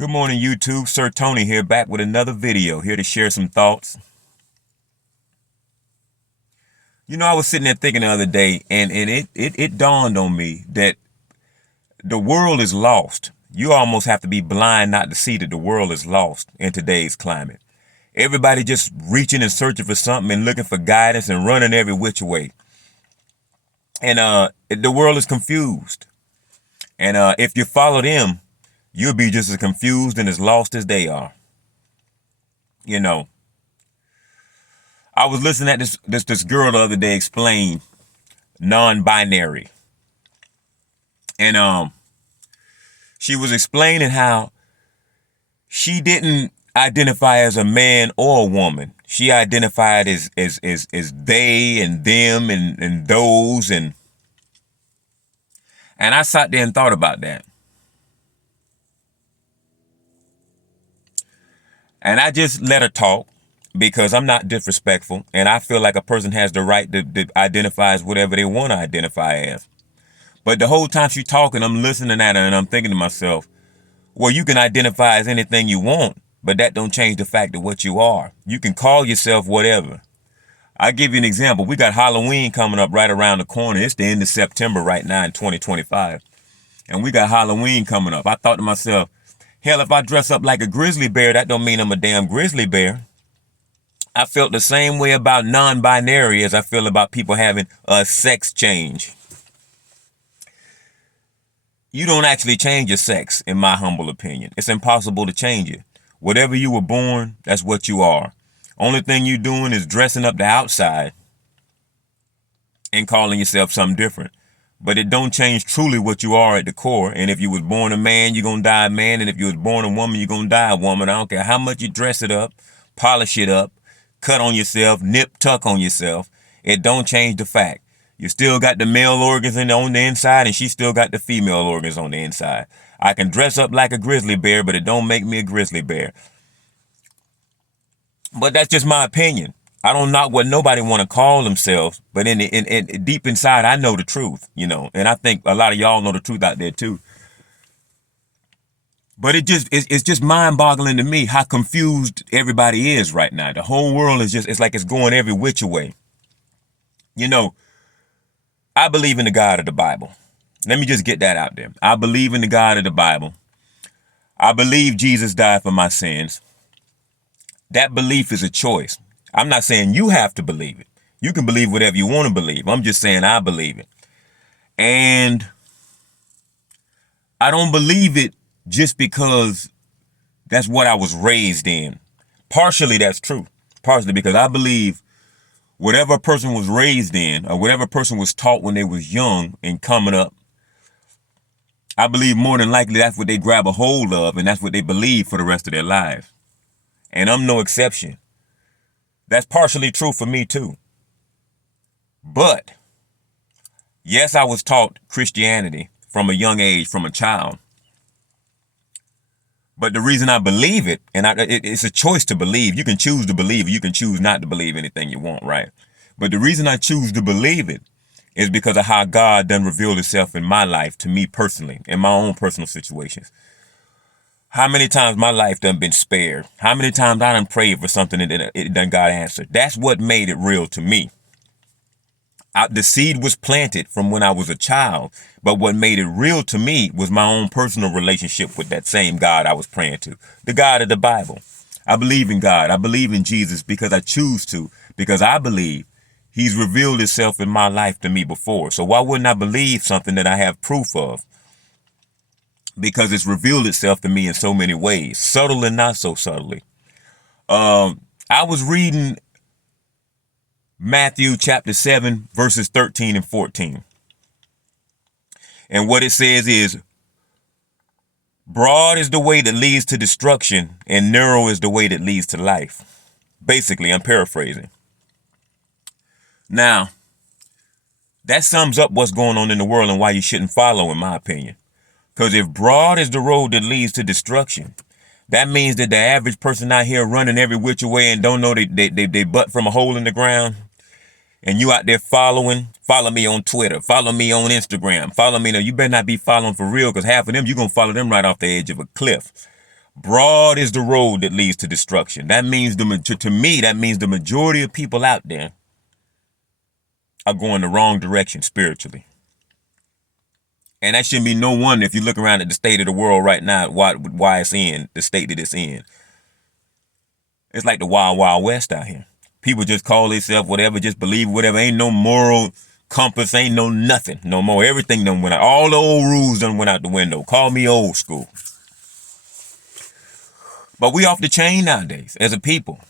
Good morning, YouTube. Sir Tony here, back with another video, here to share some thoughts. I was sitting there thinking the other day, and it dawned on me that the world is lost. You almost have to be blind not to see that the world is lost in today's climate. Everybody just reaching and searching for something and looking for guidance and running every which way. And the world is confused. And if you follow them, you'll be just as confused and as lost as they are. I was listening at this girl the other day explain non-binary. And she was explaining how she didn't identify as a man or a woman. She identified as they and them and those, and I sat there and thought about that. And I just let her talk because I'm not disrespectful, and I feel like a person has the right to identify as whatever they want to identify as. But the whole time she's talking, I'm listening at her and I'm thinking to myself, well, you can identify as anything you want, but that don't change the fact of what you are. You can call yourself whatever. I'll give you an example. We got Halloween coming up right around the corner. It's the end of September right now in 2025. And we got Halloween coming up. I thought to myself, hell, if I dress up like a grizzly bear, that don't mean I'm a damn grizzly bear. I felt the same way about non-binary as I feel about people having a sex change. You don't actually change your sex, in my humble opinion. It's impossible to change it. Whatever you were born, that's what you are. Only thing you're doing is dressing up the outside and calling yourself something different. But it don't change truly what you are at the core. And if you was born a man, you're going to die a man. And if you was born a woman, you're going to die a woman. I don't care how much you dress it up, polish it up, cut on yourself, nip, tuck on yourself. It don't change the fact. You still got the male organs on the inside, and she still got the female organs on the inside. I can dress up like a grizzly bear, but it don't make me a grizzly bear. But that's just my opinion. I don't knock what nobody want to call themselves, but in deep inside, I know the truth, and I think a lot of y'all know the truth out there too. But it's just mind-boggling to me how confused everybody is right now. The whole world is it's like it's going every which way. I believe in the God of the Bible. Let me just get that out there. I believe in the God of the Bible. I believe Jesus died for my sins. That belief is a choice. I'm not saying you have to believe it. You can believe whatever you want to believe. I'm just saying I believe it. And I don't believe it just because that's what I was raised in. Partially that's true. Partially because I believe whatever a person was raised in, or whatever a person was taught when they was young and coming up, I believe more than likely that's what they grab a hold of, and that's what they believe for the rest of their lives. And I'm no exception. That's partially true for me too. But yes, I was taught Christianity from a young age, from a child. But the reason I believe it, and it's a choice to believe. You can choose to believe, or you can choose not to believe anything you want, right? But the reason I choose to believe it is because of how God done revealed himself in my life to me personally, in my own personal situations. How many times my life done been spared? How many times I done prayed for something and it done got answered? That's what made it real to me. The seed was planted from when I was a child, but what made it real to me was my own personal relationship with that same God I was praying to, the God of the Bible. I believe in God. I believe in Jesus because I choose to, because I believe he's revealed himself in my life to me before. So why wouldn't I believe something that I have proof of? Because it's revealed itself to me in so many ways, subtle and not so subtly. I was reading Matthew chapter 7, verses 13 and 14. And what it says is, broad is the way that leads to destruction, and narrow is the way that leads to life. Basically, I'm paraphrasing. Now, that sums up what's going on in the world and why you shouldn't follow, in my opinion. Because if broad is the road that leads to destruction, that means that the average person out here running every which way and don't know they butt from a hole in the ground, and you out there follow me on Twitter, follow me on Instagram, follow me. Now, you better not be following for real, because half of them, you're going to follow them right off the edge of a cliff. Broad is the road that leads to destruction. That means to me, that means the majority of people out there are going the wrong direction spiritually. And that shouldn't be no wonder if you look around at the state of the world right now, why it's in the state that it's in. It's like the wild, wild west out here. People just call themselves whatever, just believe whatever. Ain't no moral compass, ain't no nothing no more. Everything done went out. All the old rules done went out the window. Call me old school. But we off the chain nowadays as a people.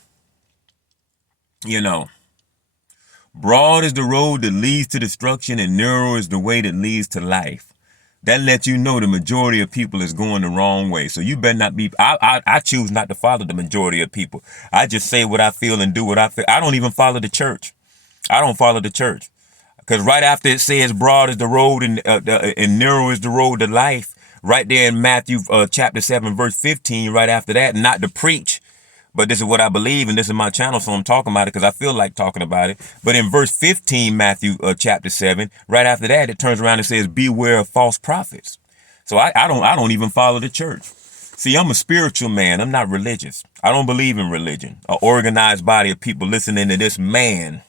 You know, broad is the road that leads to destruction and narrow is the way that leads to life. That lets you know the majority of people is going the wrong way. So you better not be, I choose not to follow the majority of people. I just say what I feel and do what I feel. I don't even follow the church. I don't follow the church. Because right after it says broad is the road and narrow is the road to life, right there in Matthew chapter 7, verse 15, right after that, not to preach, but this is what I believe, and this is my channel, so I'm talking about it because I feel like talking about it. But in verse 15, Matthew chapter 7, right after that, it turns around and says, beware of false prophets. So I don't even follow the church. See, I'm a spiritual man. I'm not religious. I don't believe in religion, an organized body of people listening to this man,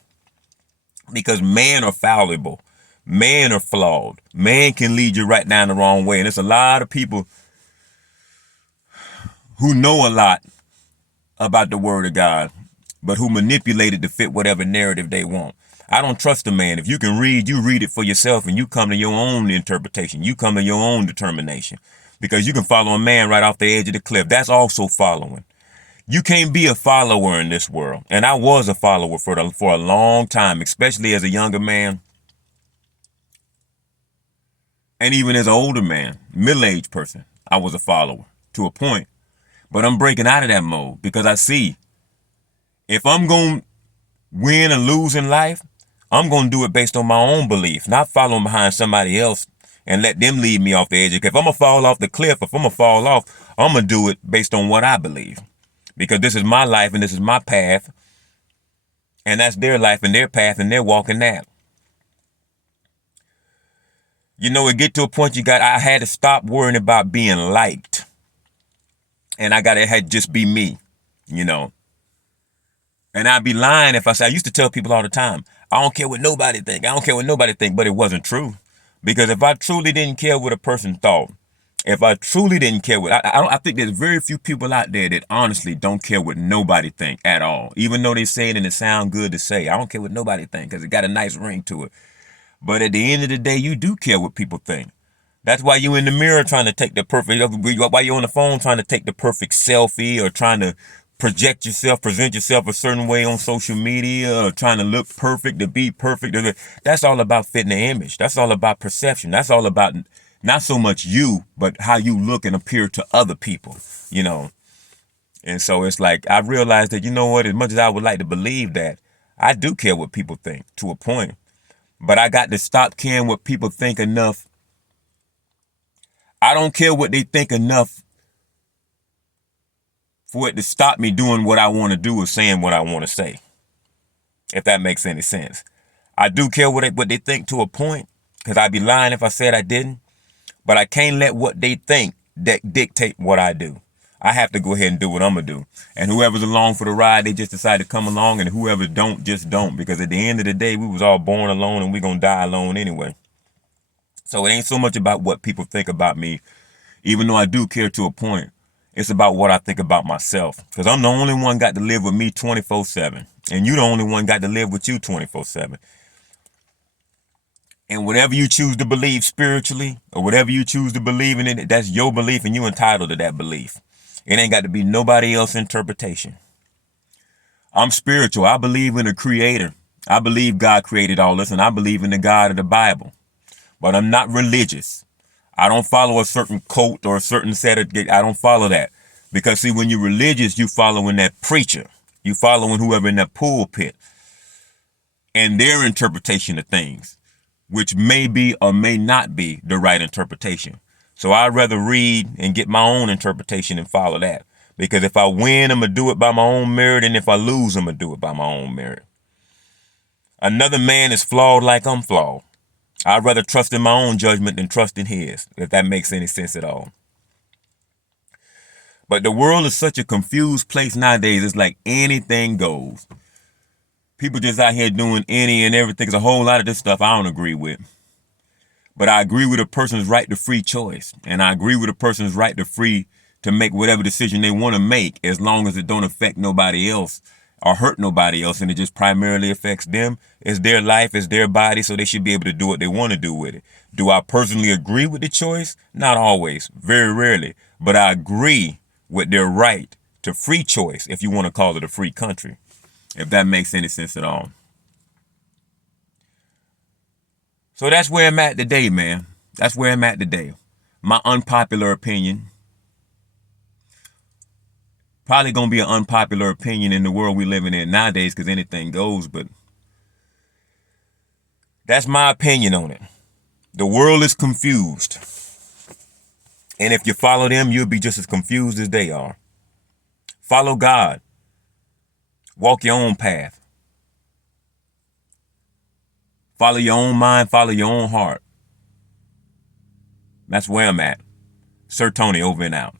because men are fallible. Men are flawed. Man can lead you right down the wrong way. And there's a lot of people who know a lot about the word of God, but who manipulate it to fit whatever narrative they want. I don't trust a man. If you can read, you read it for yourself and you come to your own interpretation. You come to your own determination, because you can follow a man right off the edge of the cliff. That's also following. You can't be a follower in this world. And I was a follower for a long time, especially as a younger man. And even as an older man, middle-aged person, I was a follower to a point. But I'm breaking out of that mode because I see if I'm going to win or lose in life, I'm going to do it based on my own belief, not following behind somebody else and let them lead me off the edge. If I'm going to fall off the cliff, if I'm going to fall off, I'm going to do it based on what I believe, because this is my life and this is my path, and that's their life and their path, and they're walking that. You know, it get to a point I had to stop worrying about being liked. And it had just be me, you know. And I'd be lying if I said, I used to tell people all the time, I don't care what nobody think. I don't care what nobody think. But it wasn't true. Because if I truly didn't care what a person thought, if I truly didn't care what, I think there's very few people out there that honestly don't care what nobody think at all. Even though they say it and it sound good to say, I don't care what nobody think, because it got a nice ring to it. But at the end of the day, you do care what people think. That's why you in the mirror trying to take the perfect, why you on the phone trying to take the perfect selfie, or trying to present yourself a certain way on social media, or trying to look perfect, to be perfect. That's all about fitting the image. That's all about perception. That's all about not so much you, but how you look and appear to other people, you know. And so it's like, I realized that, you know what, as much as I would like to believe that, I do care what people think to a point. But I got to stop caring what people think enough. I don't care what they think enough for it to stop me doing what I want to do or saying what I want to say, if that makes any sense. I do care what they think to a point, because I'd be lying if I said I didn't. But I can't let what they think dictate what I do. I have to go ahead and do what I'm going to do. And whoever's along for the ride, they just decide to come along, and whoever don't, just don't. Because at the end of the day, we was all born alone, and we're going to die alone anyway. So it ain't so much about what people think about me, even though I do care to a point. It's about what I think about myself, because I'm the only one got to live with me 24/7, and you the only one got to live with you 24/7. And whatever you choose to believe spiritually, or whatever you choose to believe in it, that's your belief, and you entitled to that belief. It ain't got to be nobody else's interpretation. I'm spiritual. I believe in a creator. I believe God created all this, and I believe in the God of the Bible. But I'm not religious. I don't follow a certain cult or a certain set of, I don't follow that. Because see, when you're religious, you following that preacher. You following whoever in that pulpit and their interpretation of things, which may be or may not be the right interpretation. So I'd rather read and get my own interpretation and follow that. Because if I win, I'm going to do it by my own merit. And if I lose, I'm going to do it by my own merit. Another man is flawed like I'm flawed. I'd rather trust in my own judgment than trust in his, if that makes any sense at all. But the world is such a confused place nowadays. It's like anything goes. People just out here doing any and everything. There's a whole lot of this stuff I don't agree with. But I agree with a person's right to free choice. And I agree with a person's right to make whatever decision they want to make, as long as it don't affect nobody else or hurt nobody else, and it just primarily affects them. It's their life, it's their body, so they should be able to do what they want to do with it. Do I personally agree with the choice? Not always, very rarely. But I agree with their right to free choice, if you want to call it a free country, if that makes any sense at all. So that's where I'm at today, man. That's where I'm at today. My unpopular opinion. Probably going to be an unpopular opinion in the world we living in nowadays, because anything goes, but that's my opinion on it. The world is confused. And if you follow them, you'll be just as confused as they are. Follow God. Walk your own path. Follow your own mind. Follow your own heart. That's where I'm at. Sir Tony, over and out.